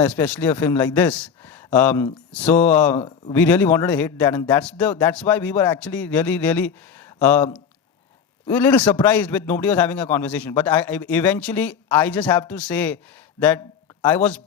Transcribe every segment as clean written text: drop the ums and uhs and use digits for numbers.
especially a film like this. So we really wanted to hit that, and that's why we were actually really we were a little surprised with nobody was having a conversation. But eventually I just have to say that I was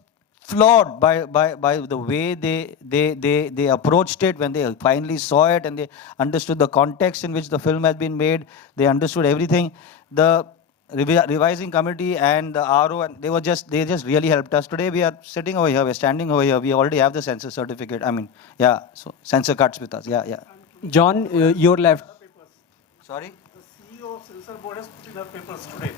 floored by the way they approached it when they finally saw it and they understood the context in which the film has been made. They understood everything. The revising committee and the RO, and they just really helped us. Today we are sitting over here, we're standing over here, we already have the censor certificate. I mean, yeah, so censor cuts with us. Yeah. John, your left. Sorry? CEO of Censor Board has put in her papers today.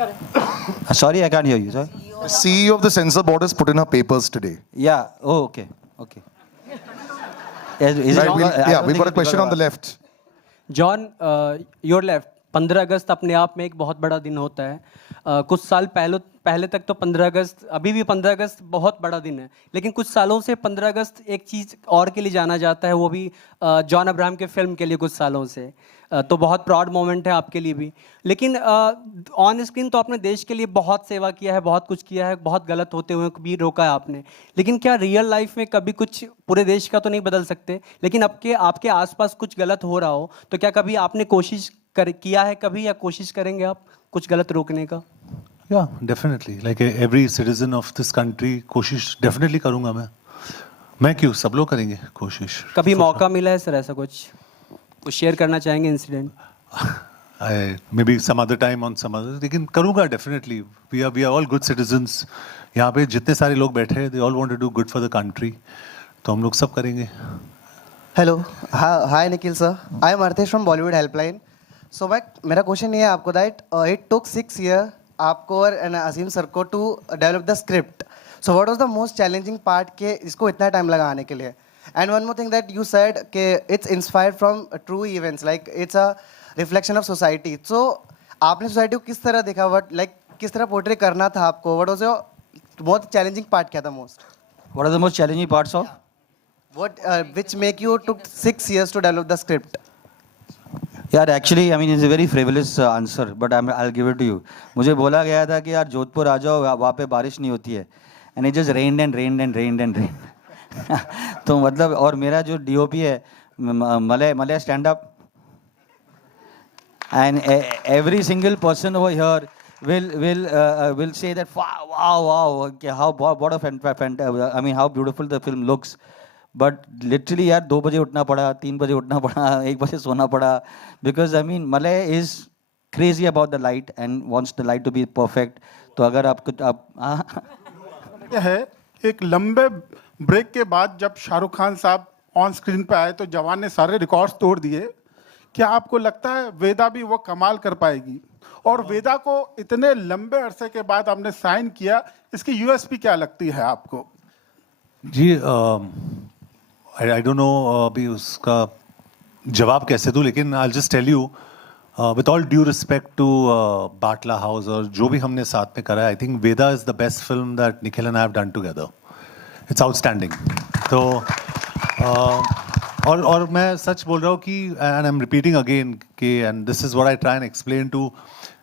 Sorry, I can't hear you. Sorry? The CEO of the Censor Board has put in her papers today. Yeah. Oh, okay. Is Right, it we've got a question on the left. John your left 15 अगस्त अपने आप में एक बहुत बड़ा दिन होता है. कुछ साल पहले तक तो 15 अगस्त, अभी भी 15 अगस्त बहुत बड़ा दिन है, लेकिन कुछ सालों से 15 अगस्त एक चीज़ और के लिए जाना जाता है, वो भी जॉन अब्राहम के फिल्म के लिए कुछ सालों से. तो बहुत प्राउड मोमेंट है आपके लिए भी. लेकिन ऑन स्क्रीन तो आपने देश के लिए बहुत सेवा किया है, बहुत कुछ किया है, बहुत गलत होते हुए भी रोका है आपने. लेकिन क्या रियल लाइफ में कभी कुछ, पूरे देश का तो नहीं बदल सकते, लेकिन आपके आसपास कुछ गलत हो रहा हो तो क्या कभी आपने कोशिश किया है कभी, या कोशिश करेंगे आप कुछ गलत रोकने का? Yeah, definitely. Like every citizen of this country, कोशिश definitely करूँगा मैं क्यों, सब लोग करेंगे कोशिश. कभी मौका मिला है सर ऐसा कुछ शेयर करना चाहेंगे incident? Maybe some other time on some other, लेकिन करूँगा definitely. We are all good citizens. यहाँ पे जितने सारे लोग बैठे हैं, they all want to do good for the country. तो हम लोग सब करेंगे. Hello, hi Nikhil sir. I am Arthesh from Bollywood Helpline. So मेरा क्वेश्चन ये है आपको that it took 6 years आपको और असीम सर को to develop the script. So what was the most challenging part के इसको इतना टाइम लगा आने के लिए? And one more thing that you said कि it's inspired from true events, like it's a reflection of society. So आपने society को किस तरह देखा? किस तरह portray करना था आपको? What was your most challenging part क्या था most? What are the most challenging parts of? Which make you took 6 years to develop the script? यार actually I mean it's a very frivolous answer but I give it to you. मुझे बोला गया था कि यार जोधपुर आ जाओ, वहाँ पे बारिश नहीं होती है, एंड इट जस्ट रेन. तो मतलब, और मेरा जो डीओपी है Malay stand up, and every single person over here will say that wow okay, what a I mean how beautiful the film looks. But literally यार 2 बजे उठना पड़ा, 3 बजे उठना पड़ा, 1 बजे सोना पड़ा, because I mean Malay is crazy about the light and wants the light to be perfect. तो अगर आप है एक लंबे ब्रेक के बाद जब शाहरुख खान साहब ऑन स्क्रीन पे आए तो जवान ने सारे रिकॉर्ड्स तोड़ दिए. क्या आपको लगता है वेदा भी वो कमाल कर पाएगी? और वेदा को इतने लंबे अरसे के बाद आपने साइन किया, इसकी यूएसपी क्या लगती है आपको? जी I don't know अभी उसका जवाब कैसे दूँ, लेकिन I'll just tell you with all due respect to Batla house और जो भी हमने साथ में करा है, I think Veda is the best film that Nikhil and I have done together. It's outstanding. तो और मैं सच बोल रहा हूँ कि and I'm repeating again कि and this is what I try and explain to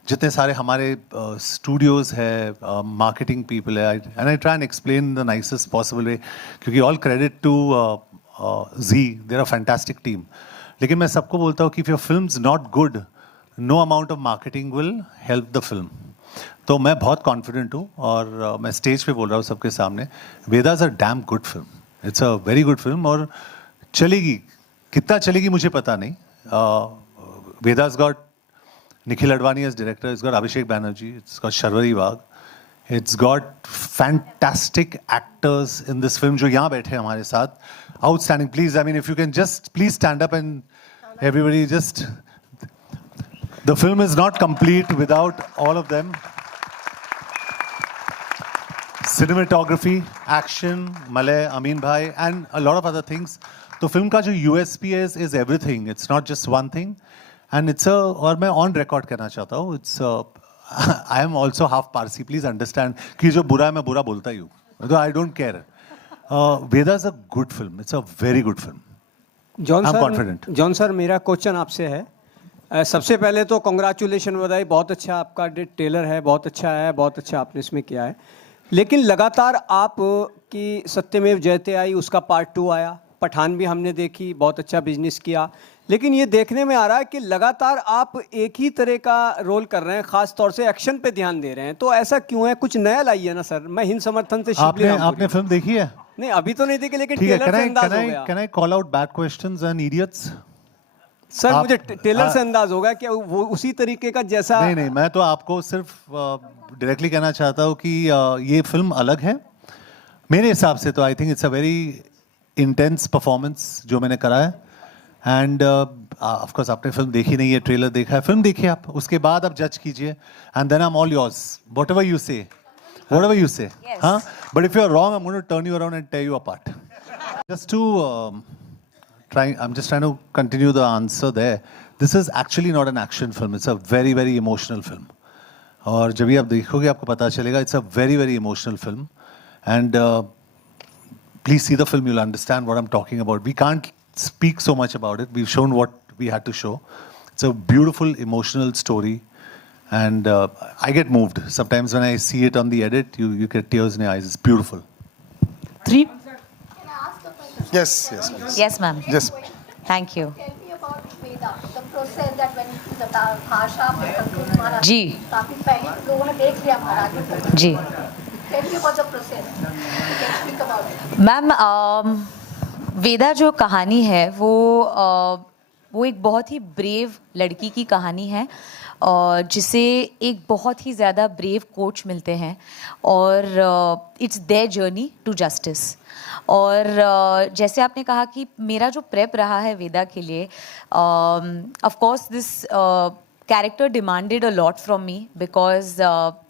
जितने सारे हमारे स्टूडियोज़ है, मार्केटिंग पीपल है, and I try and explain the nicest possible way, क्योंकि all credit to Zee, they're a fantastic team. लेकिन मैं सबको बोलता हूँ कि if your film is not good, no amount of marketing will help the film. तो मैं बहुत कॉन्फिडेंट हूँ और मैं स्टेज पे बोल रहा हूँ सबके सामने, Vedaa is a damn good film. It's a very good film और चलेगी. कितना चलेगी मुझे पता नहीं. वेदा's got Nikhil Advani as director, it's got Abhishek Banerjee, it's got Sharvari Wagh, it's got fantastic actors in this film जो यहाँ बैठे हैं हमारे साथ. Outstanding. Please, I mean, if you can just please stand up and everybody just. The film is not complete without all of them. Cinematography, action, Malay, Amin Bhai, and a lot of other things. तो film का जो USP is everything. It's not just one thing. And it's और मैं on record करना चाहता हूँ, it's I am also half Parsi, please understand कि जो बुरा है मैं बुरा बोलता ही हूँ, तो I don't care. Veda is a good film, it's a very good film. John sir मेरा क्वेश्चन आपसे है. सबसे पहले तो कॉन्ग्रेचुलेशन, बधाई, बहुत अच्छा आपका ट्रेलर है, बहुत अच्छा है, बहुत अच्छा आपने इसमें किया है. लेकिन लगातार आप कि सत्यमेव जयते आई, उसका पार्ट 2 आया, पठान भी हमने देखी, बहुत अच्छा बिजनेस किया, लेकिन ये देखने में आ रहा है कि लगातार आप एक ही तरह का रोल कर रहे हैं, खास तौर से एक्शन पे ध्यान दे रहे हैं, तो ऐसा क्यों है? कुछ नया लाइए ना सर। मैं हिंद समर्थन से शिवली आपने रामपुरी। फिल्म देखी है? नहीं अभी तो नहीं देखी, लेकिन ठीक है, ट्रेलर से अंदाज हो गया। Can I call out bad questions and idiots? Sir आप- मुझे ट्रेलर से अंदाज होगा कि वो उसी तरीके का जैसा। नहीं, मैं तो आपको सिर्फ डायरेक्टली कहना चाहता हूँ कि ये फिल्म अलग है मेरे हिसाब से। तो आई think it's a very intense performance जो मैंने करा है। एंड ऑफ कोर्स आपने फिल्म देखी नहीं है, ट्रेलर देखा है, फिल्म देखिए आप, उसके बाद आप जज कीजिए, and then I am all yours, whatever you say, whatever you say. हाँ, but if you are wrong, I am going to turn you around and tear you apart. Just to I'm just trying to continue the answer there. This is actually not an action film. It's a very, very emotional film. और जब भी आप देखोगे आपको पता चलेगा, it's a very, very emotional film. And please see the film, you'll understand what I'm talking about. We can't speak so much about it. We've shown what we had to show. It's a beautiful, emotional story. And I get moved. Sometimes when I see it on the edit, you get tears in your eyes. It's beautiful. Yes, yes, please. Yes, ma'am. Yes. Thank you. Tell me about Veda, the process that when the भाषा में संस्कृत महाराज जी। काफी पहले लोगों ने देख लिया महाराज को। जी। Tell me about the process. You can speak about it. Ma'am Vedaa जो कहानी है वो एक बहुत ही ब्रेव लड़की की कहानी है, और जिसे एक बहुत ही ज़्यादा ब्रेव कोच मिलते हैं, और it's their journey to justice. और जैसे आपने कहा कि मेरा जो प्रेप रहा है वेदा के लिए, of course this character demanded a lot from me, because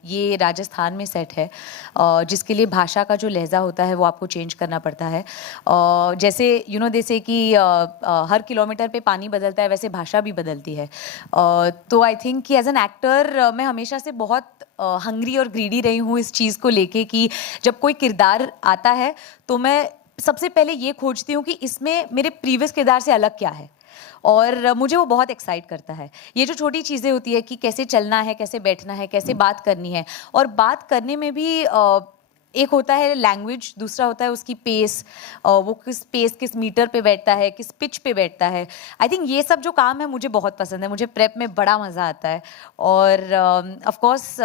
ये राजस्थान में सेट है, जिसके लिए भाषा का जो लहजा होता है वो आपको चेंज करना पड़ता है। जैसे यू नो जैसे कि हर किलोमीटर पे पानी बदलता है, वैसे भाषा भी बदलती है। तो आई थिंक कि एज एन एक्टर मैं हमेशा से बहुत हंग्री और ग्रीडी रही हूँ इस चीज़ को लेके कि जब कोई किरदार आता है तो मैं सबसे पहले ये खोजती हूँ कि इसमें मेरे प्रीवियस किरदार से अलग क्या है, और मुझे वो बहुत एक्साइट करता है। ये जो छोटी चीज़ें होती है कि कैसे चलना है, कैसे बैठना है, कैसे बात करनी है, और बात करने में भी एक होता है लैंग्वेज, दूसरा होता है उसकी पेस, वो किस पेस किस मीटर पे बैठता है, किस पिच पे बैठता है। आई थिंक ये सब जो काम है मुझे बहुत पसंद है, मुझे प्रेप में बड़ा मज़ा आता है। और of course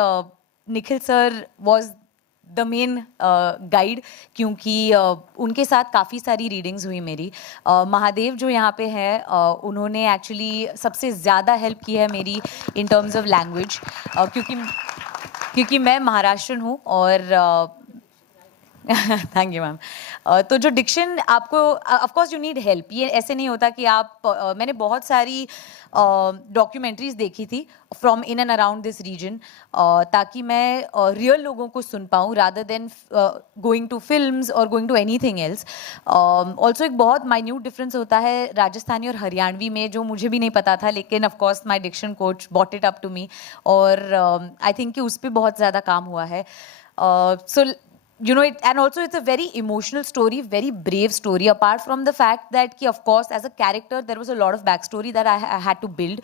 Nikhil sir was the main guide, क्योंकि उनके साथ काफ़ी सारी रीडिंग्स हुई मेरी। महादेव जो यहाँ पे है, उन्होंने एक्चुअली सबसे ज़्यादा हेल्प की है मेरी इन टर्म्स ऑफ लैंग्वेज, क्योंकि मैं महाराष्ट्रन हूँ, और थैंक यू मैम। तो जो डिक्शन आपको, of course you need help, ये ऐसे नहीं होता कि आप मैंने बहुत सारी डॉक्यूमेंट्रीज देखी थी from in and around this region, ताकि मैं रियल लोगों को सुन पाऊँ rather than going to films और going to anything else. Also एक बहुत माइन्यूट डिफरेंस होता है राजस्थानी और हरियाणवी में, जो मुझे भी नहीं पता था, लेकिन of course my diction coach brought it up to me, और आई थिंक कि उस पर बहुत ज़्यादा काम हुआ है। सो you know it, and also it's a very emotional story, very brave story, apart from the fact that ki, of course as a character there was a lot of backstory that I had to build.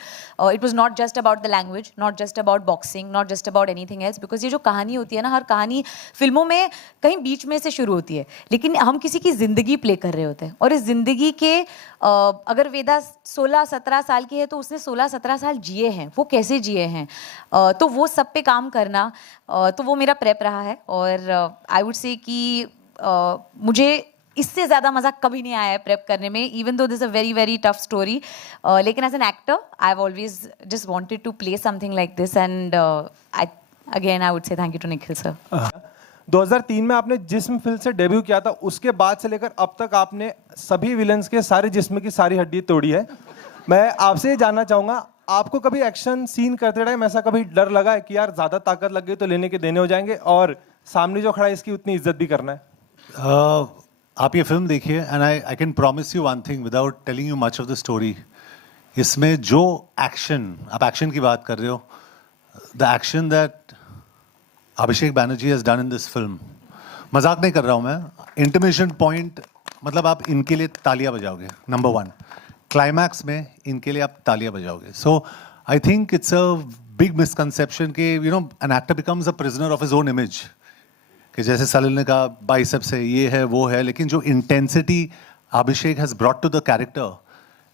It was not just about the language, not just about boxing, not just about anything else, because ये जो कहानी होती है ना, हर कहानी फिल्मों में कहीं बीच में से शुरू होती है, लेकिन हम किसी की ज़िंदगी प्ले कर रहे होते हैं, और इस ज़िंदगी के अगर वेदा 16-17 साल की है तो उसने 16-17 साल जिए हैं, वो कैसे जिए हैं, तो वो सब पे काम करना, तो वो मेरा प्रेप रहा है। और आई वुड से कि मुझे इससे ज़्यादा मज़ा कभी नहीं आया है प्रेप करने में, even though this a very very tough story, लेकिन as an actor I have always just wanted to play something like this, and again I would say thank you to Nikhil sir. 2003 में आपने जिस्म film से debut किया था, उसके बाद से लेकर अब तक आपने सभी विलन्स के सारे जिस्म की सारी हड्डी तोड़ी है। मैं आपसे ये जानना चाहूँगा, आपको कभी एक्शन सीन करते टाइम ऐसा कभी डर लगा है कि यार ज़्यादा ताकत लग गई तो लेने के देने हो जाएंगे, और सामने जो खड़ा है इसकी उतनी इज्जत भी करना है? आप ये फिल्म देखिए, and I can promise you one thing without telling you much of the story. इसमें जो एक्शन, आप एक्शन की बात कर रहे हो, the action that Abhishek Banerjee has done in this film, मजाक नहीं कर रहा हूँ मैं, इंटरमिशन पॉइंट, मतलब आप इनके लिए तालियां बजाओगे, नंबर 1। क्लाइमैक्स में इनके लिए आप तालियां बजाओगे। So I think it's a big misconception कि you know an actor becomes a prisoner of his own image, कि जैसे सलिल ने कहा बाइसेप्स है, ये है, वो है, लेकिन जो intensity Abhishek has brought to the character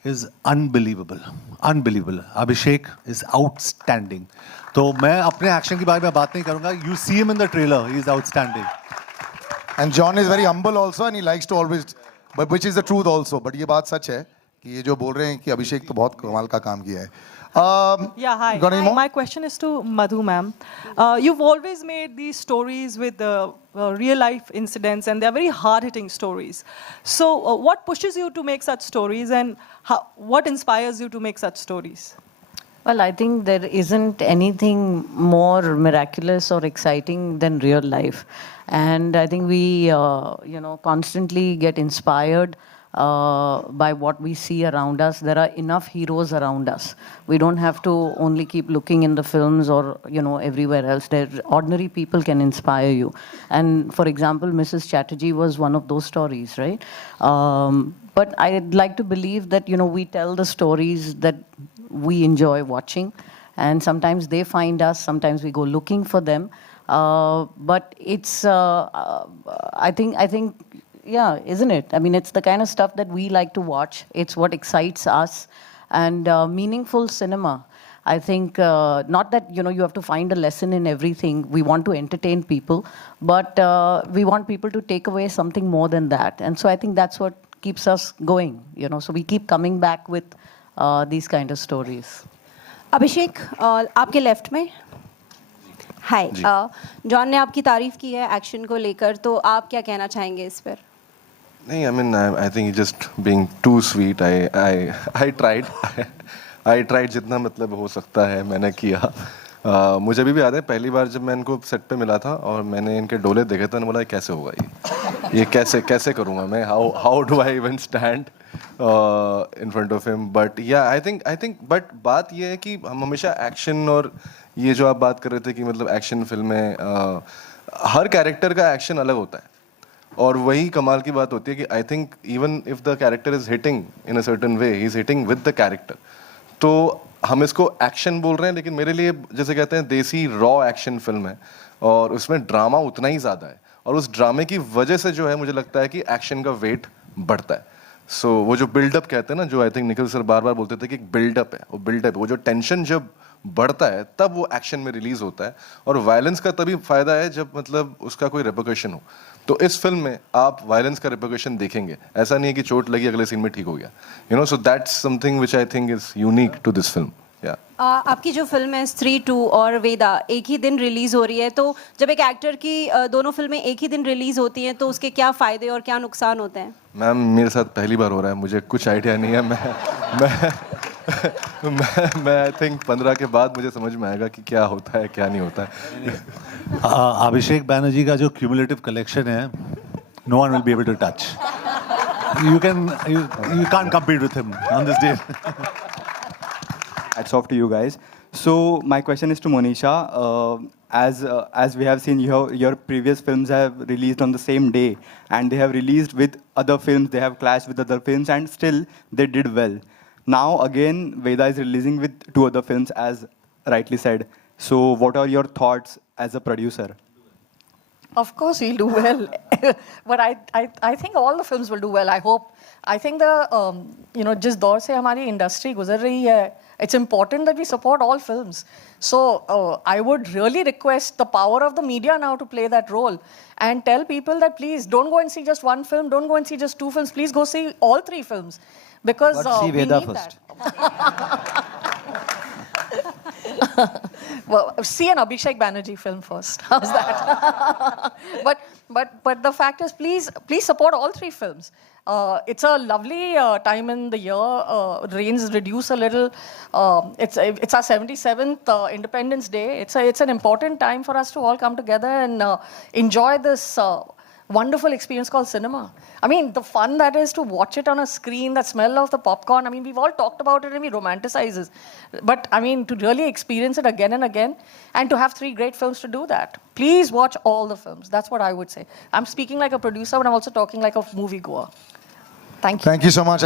is unbelievable, unbelievable. Abhishek is outstanding. तो मैं अपने एक्शन के बारे में बात नहीं करूंगा. You see him in the trailer. He is outstanding. And John is very humble also, and he likes to always, but which is the truth also. But ये बात सच है कि ये जो बोल रहे हैं कि अभिषेक तो बहुत कमाल का काम किया है. Yeah, hi. got any more? My question is to Madhu, ma'am. You've always made these stories with real life incidents, and they're very hard-hitting stories. So, what pushes you to make such stories, and what inspires you to make such stories? Well, I think there isn't anything more miraculous or exciting than real life. And I think we, constantly get inspired by what we see around us. There are enough heroes around us. We don't have to only keep looking in the films or, everywhere else. There, ordinary people can inspire you. And for example, Mrs. Chatterjee was one of those stories, right? But I'd like to believe that, we tell the stories that we enjoy watching. And sometimes they find us, sometimes we go looking for them. But it's, I think, yeah, isn't it? I mean, it's the kind of stuff that we like to watch. It's what excites us. And meaningful cinema, I think, not that, you have to find a lesson in everything. We want to entertain people, but we want people to take away something more than that. And so I think that's what keeps us going, So we keep coming back with these kind of stories. अभिषेक, आपके left में. हाय, John ने आपकी तारीफ की है action को लेकर, तो आप क्या कहना चाहेंगे इस पर? नहीं, I mean, I think he's just being too sweet. I tried जितना मतलब हो सकता है मैंने किया. मुझे अभी भी याद है पहली बार जब मैं इनको सेट पे मिला था और मैंने इनके डोले देखे थे, बोला कैसे होगा ये कैसे करूँगा मैं, how do I even stand in front of him. But yeah, I think but बात ये है कि हम हमेशा एक्शन और ये जो आप बात कर रहे थे कि मतलब एक्शन फिल्में हर कैरेक्टर का एक्शन अलग होता है और वही कमाल की बात होती है कि I think even if the character is hitting in a certain way, he is hitting with the character. तो हम इसको एक्शन बोल रहे हैं, लेकिन मेरे लिए जैसे कहते हैं देसी रॉ एक्शन फिल्म है और उसमें ड्रामा उतना ही ज़्यादा है और उस ड्रामे की वजह से जो है मुझे लगता है कि एक्शन का वेट बढ़ता है. सो वो जो बिल्डअप कहते हैं ना, जो आई थिंक निखिल सर बार बार बोलते थे कि एक बिल्डअप है, वो जो टेंशन जब बढ़ता है तब वो एक्शन में रिलीज होता है और वायलेंस का तभी फायदा है जब मतलब उसका कोई रेपोकेशन हो. तो इस फिल्म में आप वायलेंस का रेपोकेशन देखेंगे, ऐसा नहीं है कि चोट लगी अगले सीन में ठीक हो गया, so that's something which I think is unique to this film. आपकी जो फिल्म है स्त्री 2 और वेदा एक ही दिन रिलीज हो रही है, तो जब एक एक्टर की दोनों फिल्में एक ही दिन रिलीज होती हैं तो उसके क्या फायदे और क्या नुकसान होते हैं? मैम, मेरे साथ पहली बार हो रहा है, मुझे कुछ आइडिया नहीं है. मैं आई थिंक 15 के बाद मुझे समझ में आएगा कि क्या होता है क्या नहीं होता है. अभिषेक बैनर्जी का जो क्यूमुलेटिव कलेक्शन है, no one will be able to touch. You can't compete with him on this day. Hats off to you guys. So my question is to Monisha. As we have seen, your previous films have released on the same day, and they have released with other films. They have clashed with other films, and still they did well. Now again, Veda is releasing with 2 other films, as rightly said. So what are your thoughts as a producer? Of course he'll do well. But I think all the films will do well, I hope. I think जिस दौर से हमारी industry गुजर रही है, it's important that we support all films. So I would really request the power of the media now to play that role and tell people that please don't go and see just one film, don't go and see just 2 films, please go see all 3 films. Because see we Veda need first. Well, see an Abhishek Banerjee film first. How's that? But the fact is, please support all 3 films. It's a lovely time in the year. Rains reduce a little. It's our 77th Independence Day. It's an important time for us to all come together and enjoy this wonderful experience called cinema. I mean, the fun that is to watch it on a screen, the smell of the popcorn. I mean, we've all talked about it and we romanticize it. But I mean, to really experience it again and again, and to have 3 great films to do that. Please watch all the films. That's what I would say. I'm speaking like a producer, but I'm also talking like a moviegoer. Thank you. Thank you so much.